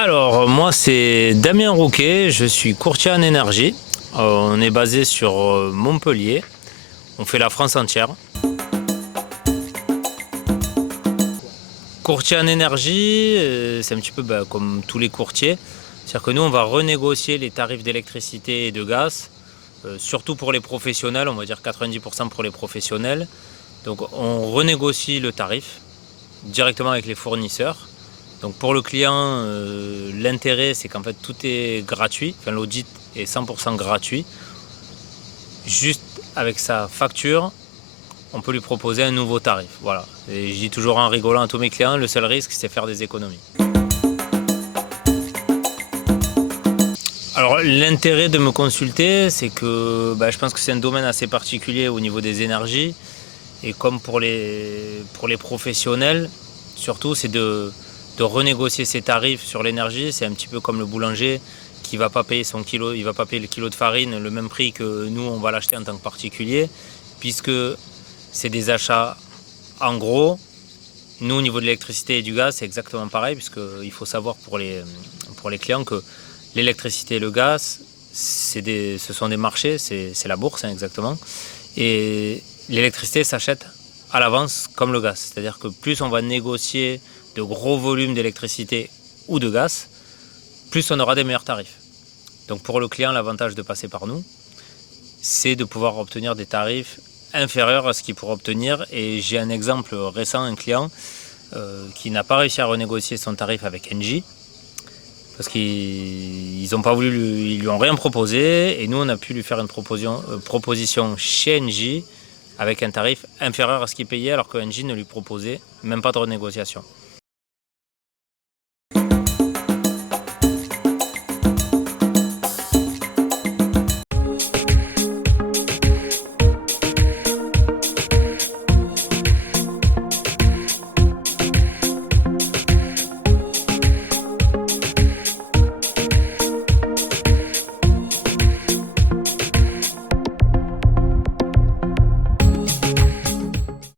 Alors, moi, c'est Damien Rouquet, je suis courtier en énergie. On est basé sur Montpellier. On fait la France entière. Courtier en énergie, c'est un petit peu comme tous les courtiers. C'est-à-dire que nous, on va renégocier les tarifs d'électricité et de gaz, surtout pour les professionnels, on va dire 90% pour les professionnels. Donc, on renégocie le tarif directement avec les fournisseurs. Donc pour le client, l'intérêt c'est qu'en fait tout est gratuit, enfin, l'audit est 100% gratuit. Juste avec sa facture, on peut lui proposer un nouveau tarif. Voilà. Et je dis toujours en rigolant à tous mes clients, le seul risque c'est faire des économies. Alors l'intérêt de me consulter, c'est que je pense que c'est un domaine assez particulier au niveau des énergies. Et comme pour les professionnels, surtout c'est de renégocier ses tarifs sur l'énergie. C'est un petit peu comme le boulanger qui va pas payer son kilo, il va pas payer le kilo de farine le même prix que nous on va l'acheter en tant que particulier, puisque c'est des achats en gros. Nous au niveau de l'électricité et du gaz c'est exactement pareil, puisqu'il faut savoir pour les clients que l'électricité et le gaz ce sont des marchés, c'est la bourse exactement. Et l'électricité s'achète à l'avance comme le gaz. C'est-à-dire que plus on va négocier de gros volumes d'électricité ou de gaz, plus on aura des meilleurs tarifs. Donc pour le client, l'avantage de passer par nous, c'est de pouvoir obtenir des tarifs inférieurs à ce qu'il pourrait obtenir. Et j'ai un exemple récent, un client qui n'a pas réussi à renégocier son tarif avec Engie, parce qu'ils n'ont pas voulu, ils lui ont rien proposé, et nous on a pu lui faire une proposition chez Engie avec un tarif inférieur à ce qu'il payait, alors que Engie ne lui proposait même pas de renégociation.